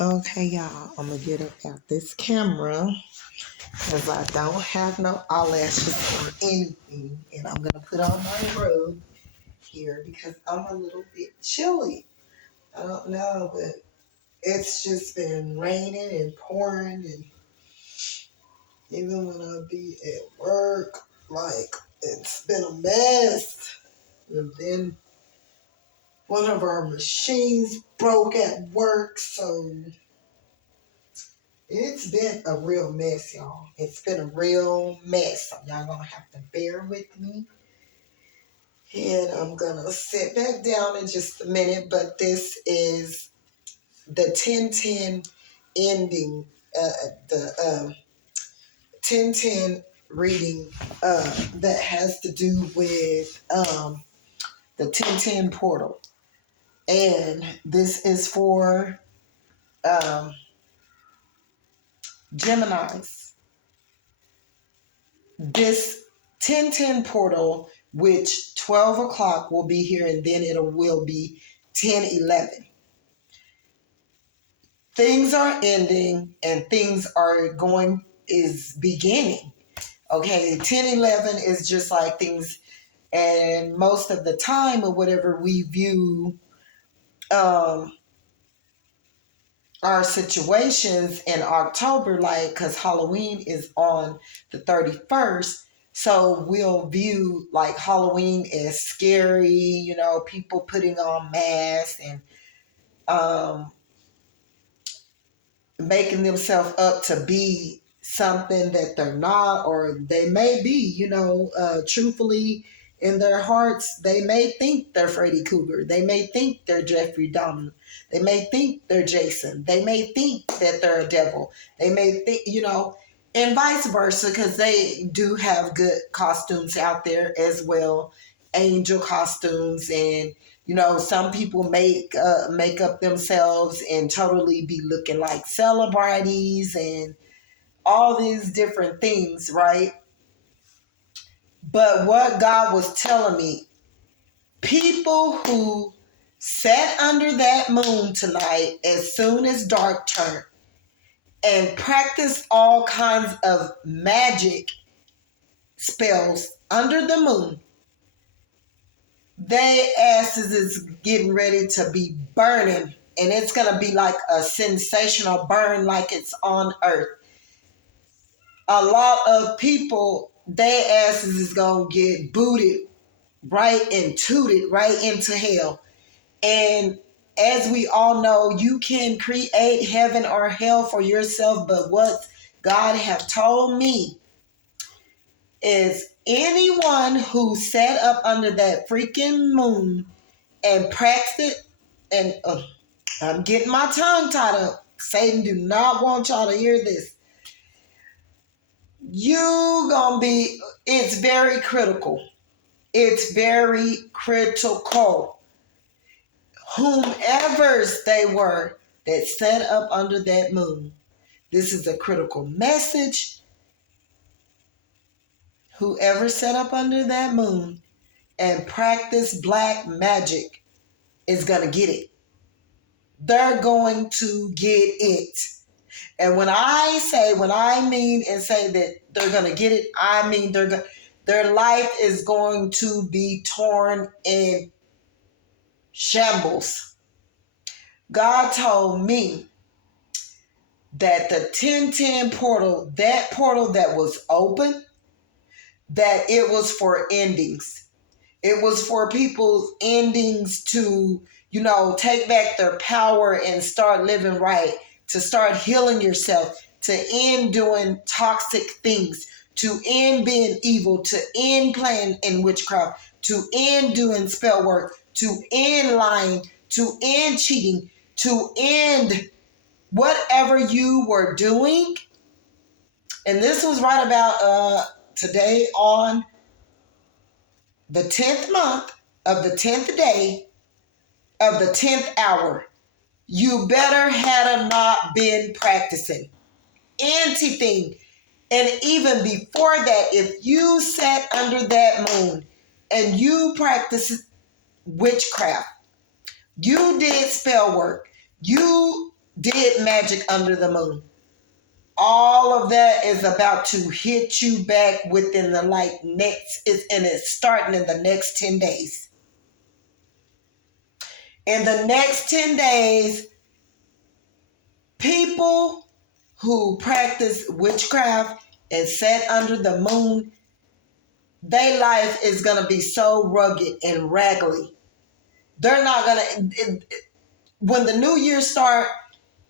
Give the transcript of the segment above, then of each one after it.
Okay, y'all, I'm gonna get up out this camera because I don't have no eyelashes or anything, and I'm gonna put on my robe here because I'm a little bit chilly. I don't know, but it's just been raining and pouring, and even when I be at work, like it's been a mess. And then one of our machines broke at work, so it's been a real mess, y'all. It's been a real mess. So y'all gonna have to bear with me. And I'm gonna sit back down in just a minute, but this is the 1010 ending, the 1010 reading that has to do with the 1010 portal. And this is for Geminis. This 1010 portal, which 12 o'clock will be here, and then it will be 10:11. Things are ending and things are is beginning. Okay, 10:11 is just like things, and most of the time or whatever we view um, our situations in October, like because Halloween is on the 31st. So we'll view like Halloween as scary, people putting on masks and um, making themselves up to be something that they're not, or they may be, truthfully in their hearts, they may think they're Freddy Krueger. They may think they're Jeffrey Dahmer. They may think they're Jason. They may think that they're a devil. They may think, and vice versa, because they do have good costumes out there as well, angel costumes, and some people make up themselves and totally be looking like celebrities and all these different things, right? But what God was telling me, people who sat under that moon tonight as soon as dark turned and practiced all kinds of magic spells under the moon, they asses is getting ready to be burning, and it's going to be like a sensational burn like it's on earth. A lot of people, their asses is going to get booted right and tooted right into hell. And as we all know, you can create heaven or hell for yourself, but what God have told me is anyone who sat up under that freaking moon and practiced, and I'm getting my tongue tied up. Satan do not want y'all to hear this. You gonna be, it's very critical. It's very critical. Whomever's they were that sat up under that moon, this is a critical message. Whoever sat up under that moon and practiced black magic is gonna get it. They're going to get it. And when I mean and say that they're going to get it, I mean their life is going to be torn in shambles. God told me that the 1010 portal, that portal that was open, that it was for endings. It was for people's endings to, take back their power and start living right, to start healing yourself, to end doing toxic things, to end being evil, to end playing in witchcraft, to end doing spell work, to end lying, to end cheating, to end whatever you were doing. And this was right about today on the 10th month of the 10th day of the 10th hour. You better had not been practicing anything. And even before that, if you sat under that moon and you practiced witchcraft, you did spell work, you did magic under the moon. All of that is about to hit you back within the and it's starting in the next 10 days. In the next 10 days, people who practice witchcraft and set under the moon, their life is going to be so rugged and raggedy. They're not going to, when the new year start,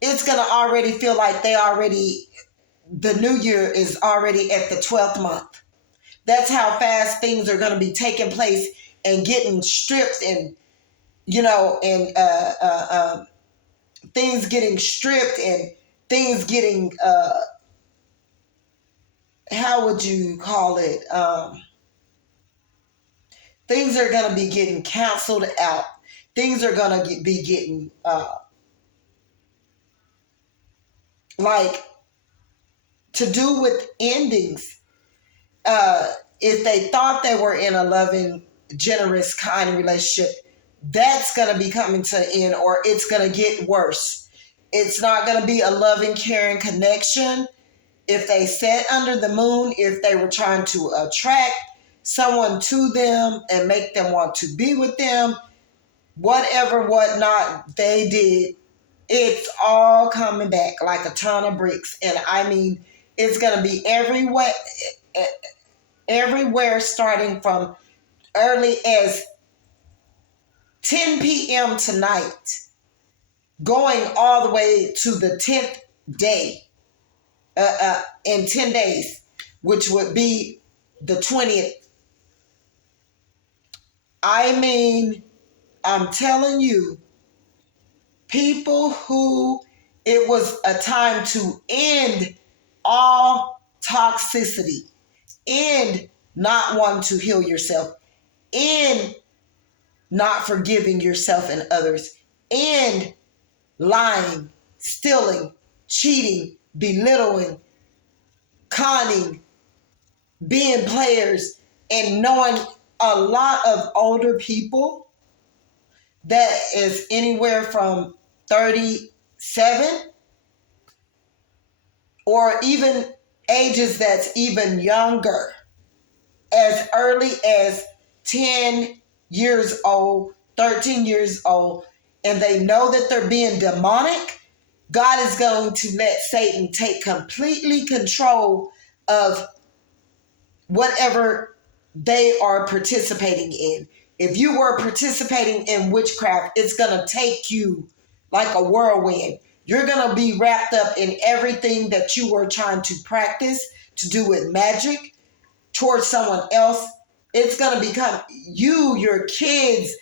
it's going to already feel like the new year is already at the 12th month. That's how fast things are going to be taking place and getting stripped and, things getting stripped and things getting, how would you call it? Things are going to be getting canceled out. Things are going to be getting, like, to do with endings. If they thought they were in a loving, generous, kind relationship, that's going to be coming to an end, or it's going to get worse. It's not going to be a loving, caring connection. If they sat under the moon, if they were trying to attract someone to them and make them want to be with them, whatever, whatnot they did, it's all coming back like a ton of bricks. And I mean, it's going to be everywhere starting from early as 10 p.m. tonight, going all the way to the 10th day in 10 days, which would be the 20th. I mean, I'm telling you, people who it was a time to end all toxicity, end not wanting to heal yourself, end not forgiving yourself and others, end lying, stealing, cheating, belittling, conning, being players, and knowing a lot of older people that is anywhere from 37 or even ages that's even younger, as early as 10 years old, 13 years old, and they know that they're being demonic. God is going to let Satan take completely control of whatever they are participating in. If you were participating in witchcraft, it's going to take you like a whirlwind. You're going to be wrapped up in everything that you were trying to practice to do with magic towards someone else. It's going to become you, your kids,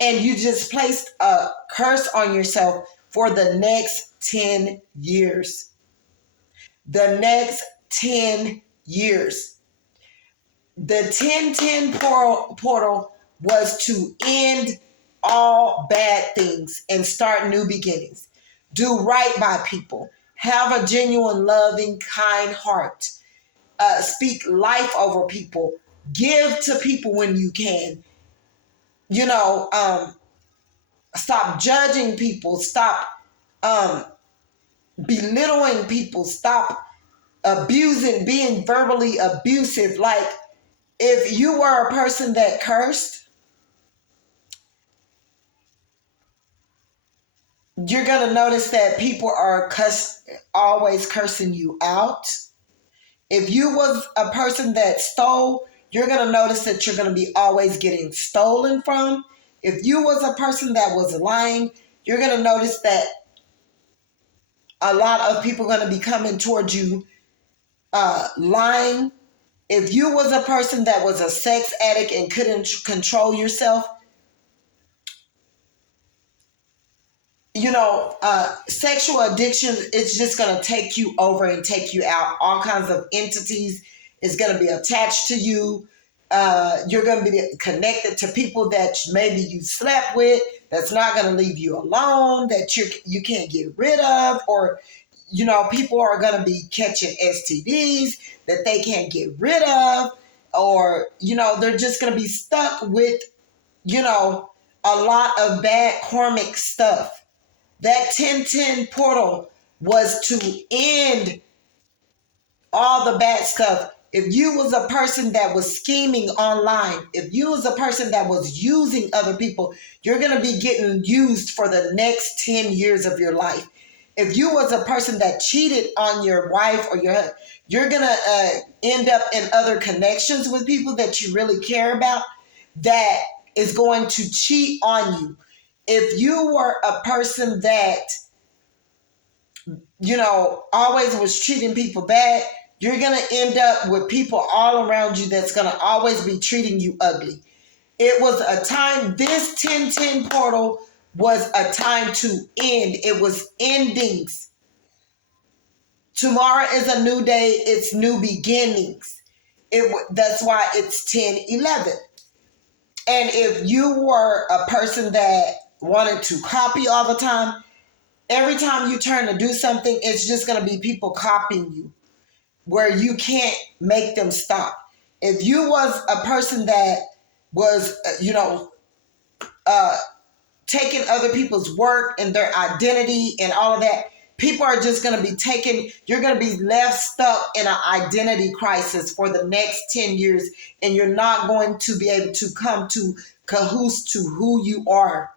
and you just placed a curse on yourself for the next 10 years. The next 10 years. The 1010 portal was to end all bad things and start new beginnings. Do right by people. Have a genuine, loving, kind heart. Speak life over people. Give to people when you can. Stop judging people. Stop belittling people. Stop abusing, being verbally abusive. Like, if you were a person that cursed, you're going to notice that people are always cursing you out. If you was a person that stole, you're going to notice that you're going to be always getting stolen from. If you was a person that was lying, you're going to notice that a lot of people are going to be coming towards you lying. If you was a person that was a sex addict and couldn't control yourself, sexual addiction, it's just going to take you over and take you out. All kinds of entities is going to be attached to you. You're going to be connected to people that maybe you slept with that's not going to leave you alone, that you can't get rid of, or people are going to be catching STDs that they can't get rid of, or they're just going to be stuck with a lot of bad karmic stuff. That 1010 portal was to end all the bad stuff. If you was a person that was scheming online, if you was a person that was using other people, you're going to be getting used for the next 10 years of your life. If you was a person that cheated on your wife or your husband, you're going to end up in other connections with people that you really care about that is going to cheat on you. If you were a person that always was treating people bad, you're going to end up with people all around you that's going to always be treating you ugly. It was a time, this 1010 portal was a time to end. It was endings. Tomorrow is a new day. It's new beginnings. That's why it's 1011. And if you were a person that wanted to copy all the time, every time you turn to do something, it's just going to be people copying you where you can't make them stop. If you was a person that was, taking other people's work and their identity and all of that, people are just going to be you're going to be left stuck in an identity crisis for the next 10 years, and you're not going to be able to come to cahoots to who you are.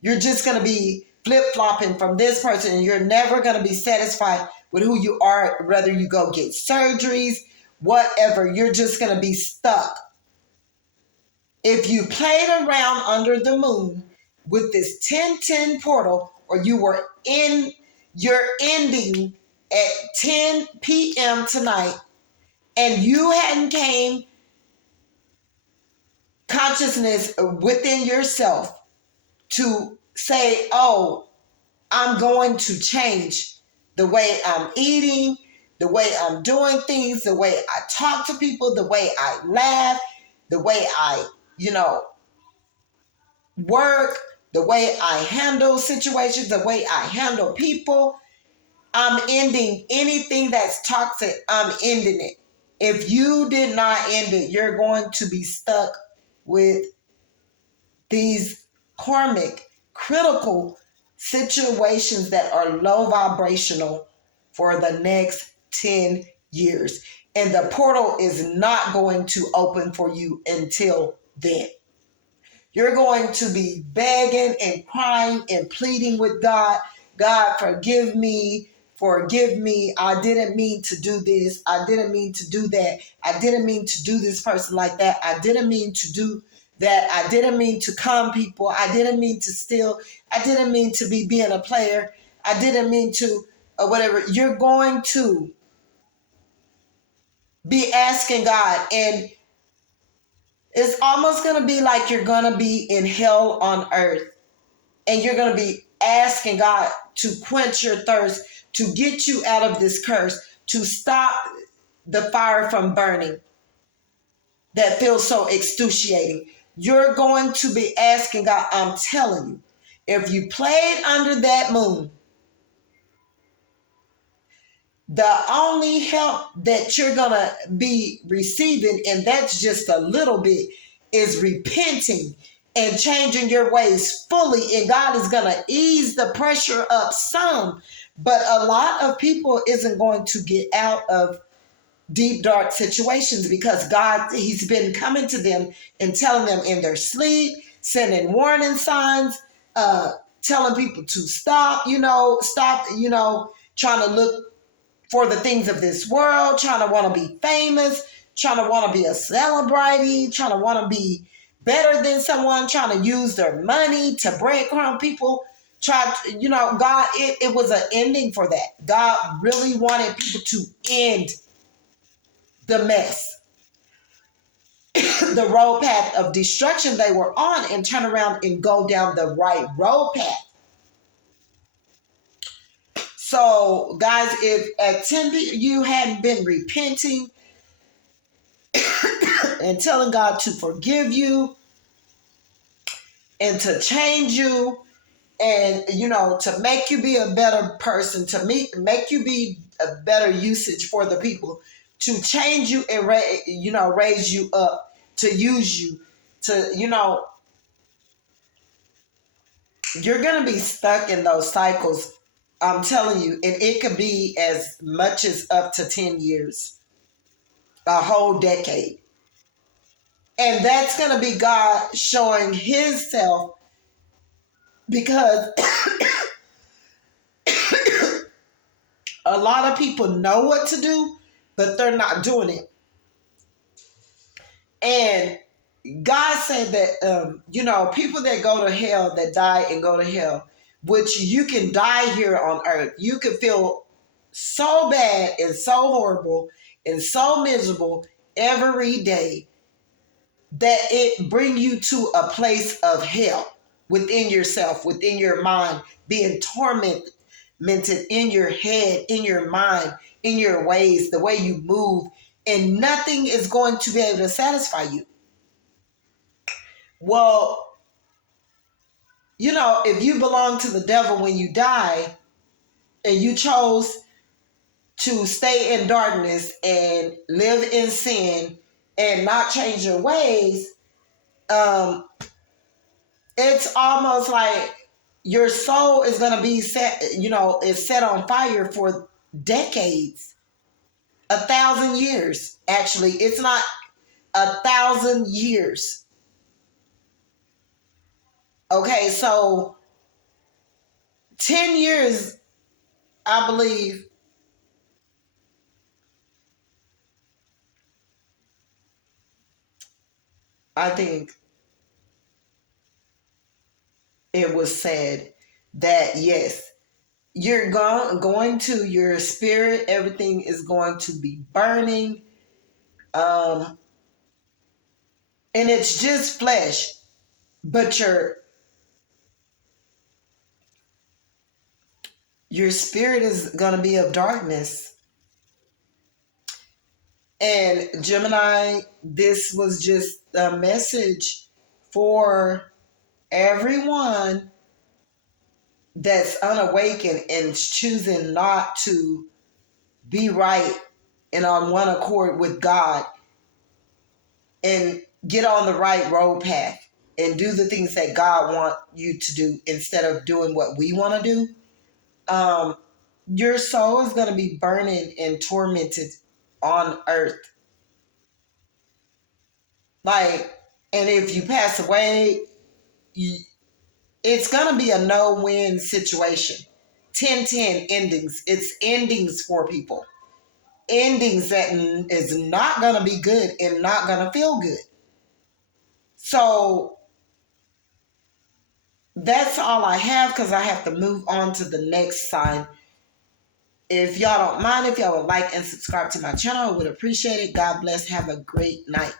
You're just going to be flip-flopping from this person, and you're never going to be satisfied with who you are, whether you go get surgeries, whatever. You're just going to be stuck. If you played around under the moon with this 1010 portal, or you're ending at 10 p.m. tonight, and you hadn't came consciousness within yourself to say, oh, I'm going to change the way I'm eating, the way I'm doing things, the way I talk to people, the way I laugh, the way I, work, the way I handle situations, the way I handle people. I'm ending anything that's toxic. I'm ending it. If you did not end it, you're going to be stuck with these karmic, critical situations that are low vibrational for the next 10 years. And the portal is not going to open for you until then. You're going to be begging and crying and pleading with God. God, forgive me. Forgive me. I didn't mean to do this. I didn't mean to do that. I didn't mean to do this person like that. I didn't mean to do that. I didn't mean to con people. I didn't mean to steal. I didn't mean to be being a player. I didn't mean to, or whatever. You're going to be asking God, and it's almost going to be like you're going to be in hell on earth, and you're going to be asking God to quench your thirst, to get you out of this curse, to stop the fire from burning that feels so excruciating. You're going to be asking God, I'm telling you, if you played under that moon, the only help that you're going to be receiving, and that's just a little bit, is repenting and changing your ways fully. And God is going to ease the pressure up some. But a lot of people isn't going to get out of deep, dark situations because God, he's been coming to them and telling them in their sleep, sending warning signs, telling people to stop, trying to look for the things of this world, trying to want to be famous, trying to want to be a celebrity, trying to want to be better than someone, trying to use their money to breadcrumb people. God, it was an ending for that. God really wanted people to end the mess, the road path of destruction they were on, and turn around and go down the right road path. So, guys, if at 10 you hadn't been repenting and telling God to forgive you and to change you and, to make you be a better person, to make you be a better usage for the people, to change you and, raise you up, to use you, to, You're going to be stuck in those cycles. I'm telling you, and it could be as much as up to 10 years, a whole decade. And that's going to be God showing his self, because a lot of people know what to do, but they're not doing it. And God said that, people that go to hell, that die and go to hell, which you can die here on earth. You can feel so bad and so horrible and so miserable every day that it bring you to a place of hell within yourself, within your mind, being tormented in your head, in your mind, in your ways, the way you move, and nothing is going to be able to satisfy you. Well, if you belong to the devil when you die and you chose to stay in darkness and live in sin and not change your ways, it's almost like your soul is going to be set, is set on fire for decades, 1,000 years. Actually, it's not 1,000 years. Okay, so 10 years, I believe, I think it was said that yes, you're going to your spirit, everything is going to be burning, and it's just flesh, but your spirit is going to be of darkness. And Gemini, this was just a message for everyone that's unawakened and choosing not to be right and on one accord with God and get on the right road path and do the things that God wants you to do instead of doing what we want to do. Your soul is going to be burning and tormented on earth. Like, and if you pass away, it's going to be a no-win situation. 10-10 endings. It's endings for people. Endings that is not going to be good and not going to feel good. So that's all I have, because I have to move on to the next sign. If y'all don't mind, if y'all would like and subscribe to my channel, I would appreciate it. God bless. Have a great night.